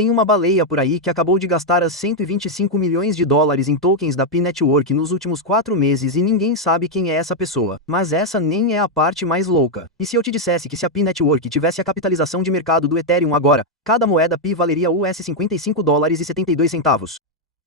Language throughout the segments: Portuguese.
Tem uma baleia por aí que acabou de gastar as 125 milhões de dólares em tokens da Pi Network nos últimos 4 meses e ninguém sabe quem é essa pessoa. Mas essa nem é a parte mais louca. E se eu te dissesse que se a Pi Network tivesse a capitalização de mercado do Ethereum agora, cada moeda Pi valeria US 55 dólares e 72 centavos?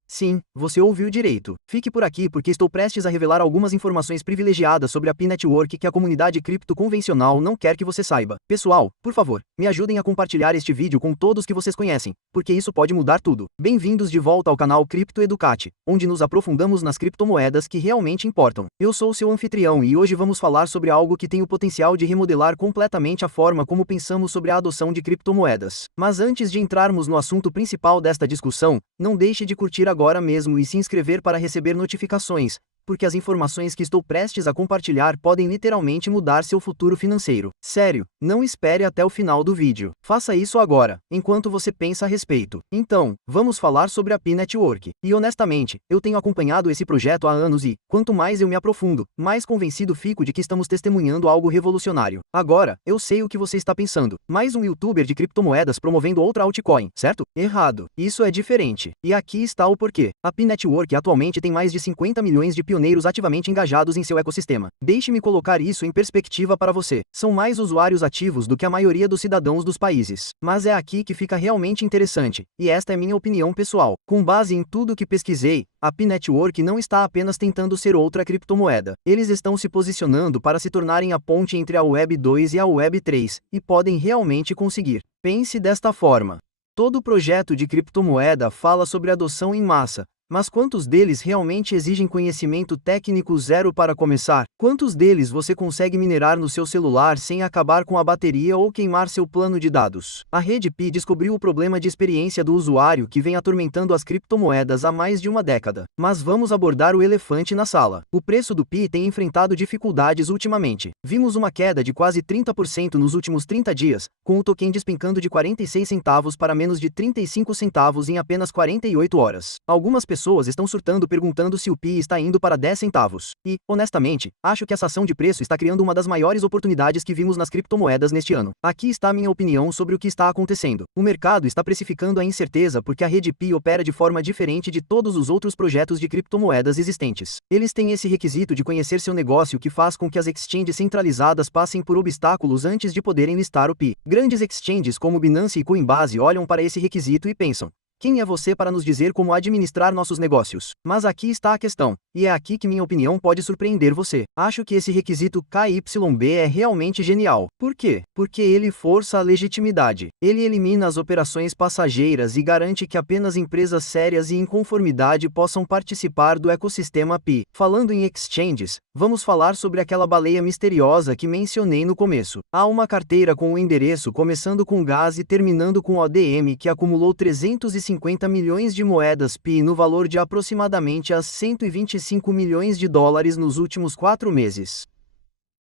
Sim, você ouviu direito. Fique por aqui porque estou prestes a revelar algumas informações privilegiadas sobre a Pi Network que a comunidade cripto convencional não quer que você saiba. Pessoal, por favor, me ajudem a compartilhar este vídeo com todos que vocês conhecem, porque isso pode mudar tudo. Bem-vindos de volta ao canal Cripto Educate, onde nos aprofundamos nas criptomoedas que realmente importam. Eu sou seu anfitrião e hoje vamos falar sobre algo que tem o potencial de remodelar completamente a forma como pensamos sobre a adoção de criptomoedas. Mas antes de entrarmos no assunto principal desta discussão, não deixe de curtir agora mesmo e se inscrever para receber notificações, porque as informações que estou prestes a compartilhar podem literalmente mudar seu futuro financeiro. Sério, não espere até o final do vídeo. Faça isso agora, enquanto você pensa a respeito. Então, vamos falar sobre a Pi Network. E honestamente, eu tenho acompanhado esse projeto há anos e, quanto mais eu me aprofundo, mais convencido fico de que estamos testemunhando algo revolucionário. Agora, eu sei o que você está pensando. Mais um youtuber de criptomoedas promovendo outra altcoin, certo? Errado. Isso é diferente. E aqui está o porquê. A Pi Network atualmente tem mais de 50 milhões de pioneiros ativamente engajados em seu ecossistema. Deixe-me colocar isso em perspectiva para você. São mais usuários ativos do que a maioria dos cidadãos dos países. Mas é aqui que fica realmente interessante, e esta é minha opinião pessoal. Com base em tudo que pesquisei, a Pi Network não está apenas tentando ser outra criptomoeda. Eles estão se posicionando para se tornarem a ponte entre a Web 2 e a Web 3, e podem realmente conseguir. Pense desta forma. Todo projeto de criptomoeda fala sobre adoção em massa. Mas quantos deles realmente exigem conhecimento técnico zero para começar? Quantos deles você consegue minerar no seu celular sem acabar com a bateria ou queimar seu plano de dados? A rede Pi descobriu o problema de experiência do usuário que vem atormentando as criptomoedas há mais de uma década. Mas vamos abordar o elefante na sala. O preço do Pi tem enfrentado dificuldades ultimamente. Vimos uma queda de quase 30% nos últimos 30 dias, com o token despencando de 46 centavos para menos de 35 centavos em apenas 48 horas. Algumas pessoas estão surtando perguntando se o Pi está indo para 10 centavos. E, honestamente, acho que essa ação de preço está criando uma das maiores oportunidades que vimos nas criptomoedas neste ano. Aqui está a minha opinião sobre o que está acontecendo. O mercado está precificando a incerteza porque a rede Pi opera de forma diferente de todos os outros projetos de criptomoedas existentes. Eles têm esse requisito de conhecer seu negócio que faz com que as exchanges centralizadas passem por obstáculos antes de poderem listar o Pi. Grandes exchanges como Binance e Coinbase olham para esse requisito e pensam: quem é você para nos dizer como administrar nossos negócios? Mas aqui está a questão, e é aqui que minha opinião pode surpreender você. Acho que esse requisito KYB é realmente genial. Por quê? Porque ele força a legitimidade. Ele elimina as operações passageiras e garante que apenas empresas sérias e em conformidade possam participar do ecossistema Pi. Falando em exchanges, vamos falar sobre aquela baleia misteriosa que mencionei no começo. Há uma carteira com o endereço começando com GAS e terminando com ODM que acumulou 350 milhões de moedas Pi no valor de aproximadamente as 125 milhões de dólares nos últimos 4 meses.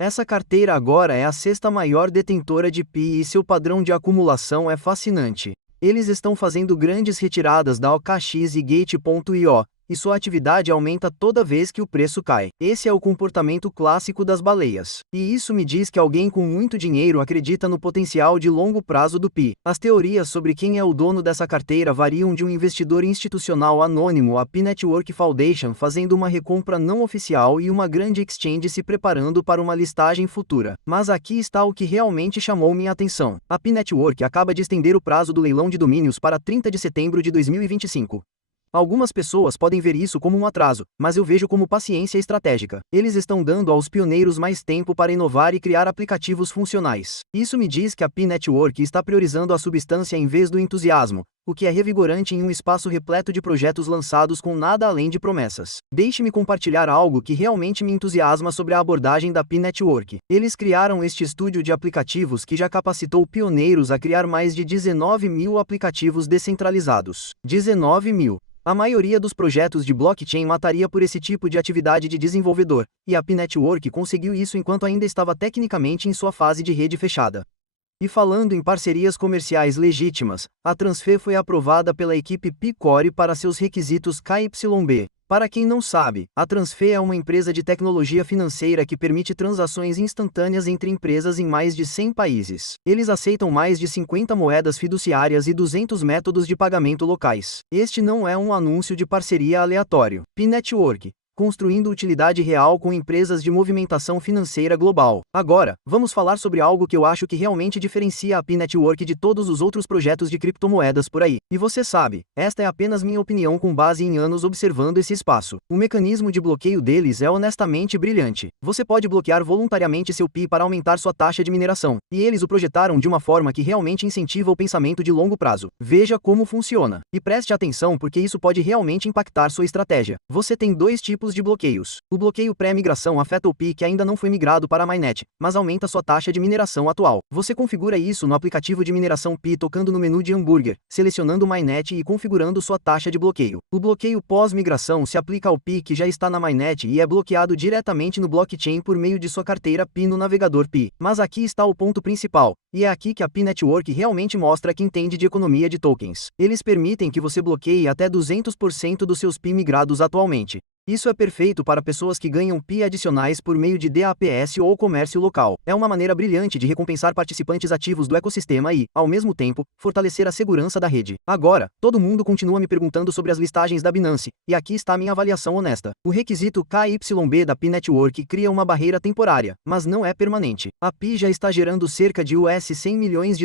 Essa carteira agora é a sexta maior detentora de Pi e seu padrão de acumulação é fascinante. Eles estão fazendo grandes retiradas da OKX e Gate.io, e sua atividade aumenta toda vez que o preço cai. Esse é o comportamento clássico das baleias. E isso me diz que alguém com muito dinheiro acredita no potencial de longo prazo do Pi. As teorias sobre quem é o dono dessa carteira variam de um investidor institucional anônimo a Pi Network Foundation fazendo uma recompra não oficial e uma grande exchange se preparando para uma listagem futura. Mas aqui está o que realmente chamou minha atenção. A Pi Network acaba de estender o prazo do leilão de domínios para 30 de setembro de 2025. Algumas pessoas podem ver isso como um atraso, mas eu vejo como paciência estratégica. Eles estão dando aos pioneiros mais tempo para inovar e criar aplicativos funcionais. Isso me diz que a Pi Network está priorizando a substância em vez do entusiasmo, o que é revigorante em um espaço repleto de projetos lançados com nada além de promessas. Deixe-me compartilhar algo que realmente me entusiasma sobre a abordagem da Pi Network. Eles criaram este estúdio de aplicativos que já capacitou pioneiros a criar mais de 19 mil aplicativos descentralizados. 19 mil. A maioria dos projetos de blockchain mataria por esse tipo de atividade de desenvolvedor, e a Pi Network conseguiu isso enquanto ainda estava tecnicamente em sua fase de rede fechada. E falando em parcerias comerciais legítimas, a Transfer foi aprovada pela equipe Pi Core para seus requisitos KYB. Para quem não sabe, a Transfer é uma empresa de tecnologia financeira que permite transações instantâneas entre empresas em mais de 100 países. Eles aceitam mais de 50 moedas fiduciárias e 200 métodos de pagamento locais. Este não é um anúncio de parceria aleatório. Pi Network, construindo utilidade real com empresas de movimentação financeira global. Agora, vamos falar sobre algo que eu acho que realmente diferencia a Pi Network de todos os outros projetos de criptomoedas por aí. E você sabe, esta é apenas minha opinião com base em anos observando esse espaço. O mecanismo de bloqueio deles é honestamente brilhante. Você pode bloquear voluntariamente seu Pi para aumentar sua taxa de mineração, e eles o projetaram de uma forma que realmente incentiva o pensamento de longo prazo. Veja como funciona. E preste atenção porque isso pode realmente impactar sua estratégia. Você tem dois tipos de bloqueios. O bloqueio pré-migração afeta o Pi que ainda não foi migrado para a mainnet, mas aumenta sua taxa de mineração atual. Você configura isso no aplicativo de mineração Pi tocando no menu de hambúrguer, selecionando mainnet e configurando sua taxa de bloqueio. O bloqueio pós-migração se aplica ao Pi que já está na mainnet e é bloqueado diretamente no blockchain por meio de sua carteira Pi no navegador Pi. Mas aqui está o ponto principal, e é aqui que a Pi Network realmente mostra que entende de economia de tokens. Eles permitem que você bloqueie até 200% dos seus Pi migrados atualmente. Isso é perfeito para pessoas que ganham Pi adicionais por meio de DApps ou comércio local. É uma maneira brilhante de recompensar participantes ativos do ecossistema e, ao mesmo tempo, fortalecer a segurança da rede. Agora, todo mundo continua me perguntando sobre as listagens da Binance, e aqui está minha avaliação honesta. O requisito KYB da Pi Network cria uma barreira temporária, mas não é permanente. A Pi já está gerando cerca de US$100 milhões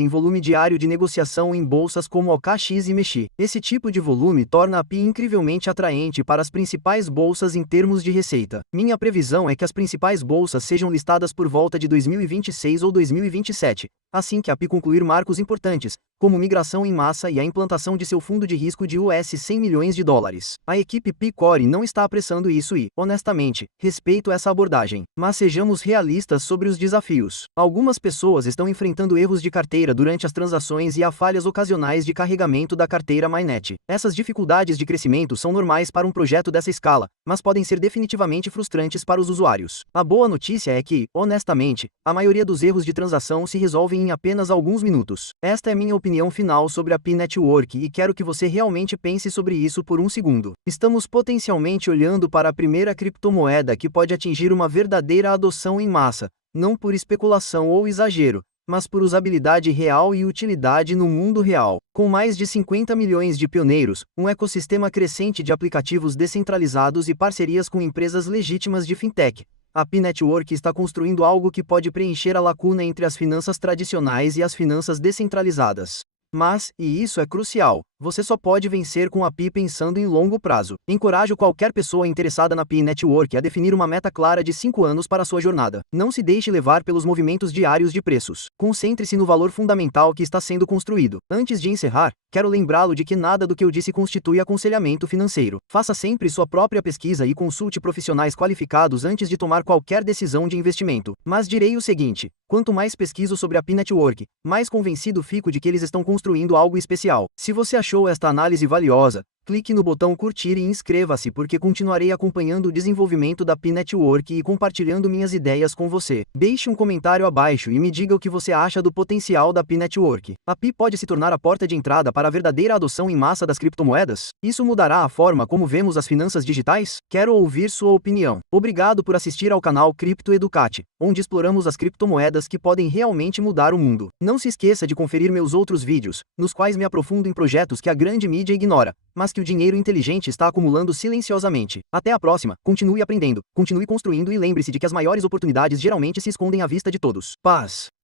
em volume diário de negociação em bolsas como OKX e Meshi. Esse tipo de volume torna a Pi incrivelmente atraente para as principais bolsas em termos de receita. Minha previsão é que as principais bolsas sejam listadas por volta de 2026 ou 2027, assim que a Pi concluir marcos importantes, como migração em massa e a implantação de seu fundo de risco de US$100 milhões. A equipe Pi Core não está apressando isso e, honestamente, respeito essa abordagem. Mas sejamos realistas sobre os desafios. Algumas pessoas estão enfrentando erros de carteira durante as transações e há falhas ocasionais de carregamento da carteira mainnet. Essas dificuldades de crescimento são normais para um projeto dessa escala, mas podem ser definitivamente frustrantes para os usuários. A boa notícia é que, honestamente, a maioria dos erros de transação se resolvem em apenas alguns minutos. Esta é minha opinião final sobre a Pi Network e quero que você realmente pense sobre isso por um segundo. Estamos potencialmente olhando para a primeira criptomoeda que pode atingir uma verdadeira adoção em massa, não por especulação ou exagero, mas por usabilidade real e utilidade no mundo real. Com mais de 50 milhões de pioneiros, um ecossistema crescente de aplicativos descentralizados e parcerias com empresas legítimas de fintech, a Pi Network está construindo algo que pode preencher a lacuna entre as finanças tradicionais e as finanças descentralizadas. Mas, e isso é crucial, você só pode vencer com a Pi pensando em longo prazo. Encorajo qualquer pessoa interessada na Pi Network a definir uma meta clara de 5 anos para sua jornada. Não se deixe levar pelos movimentos diários de preços. Concentre-se no valor fundamental que está sendo construído. Antes de encerrar, quero lembrá-lo de que nada do que eu disse constitui aconselhamento financeiro. Faça sempre sua própria pesquisa e consulte profissionais qualificados antes de tomar qualquer decisão de investimento. Mas direi o seguinte: quanto mais pesquiso sobre a Pi Network, mais convencido fico de que eles estão construindo algo especial. Se você achou esta análise valiosa, clique no botão curtir e inscreva-se porque continuarei acompanhando o desenvolvimento da Pi Network e compartilhando minhas ideias com você. Deixe um comentário abaixo e me diga o que você acha do potencial da Pi Network. A Pi pode se tornar a porta de entrada para a verdadeira adoção em massa das criptomoedas? Isso mudará a forma como vemos as finanças digitais? Quero ouvir sua opinião. Obrigado por assistir ao canal Cripto Educate, onde exploramos as criptomoedas que podem realmente mudar o mundo. Não se esqueça de conferir meus outros vídeos, nos quais me aprofundo em projetos que a grande mídia ignora, mas que o dinheiro inteligente está acumulando silenciosamente. Até a próxima, continue aprendendo, continue construindo e lembre-se de que as maiores oportunidades geralmente se escondem à vista de todos. Paz.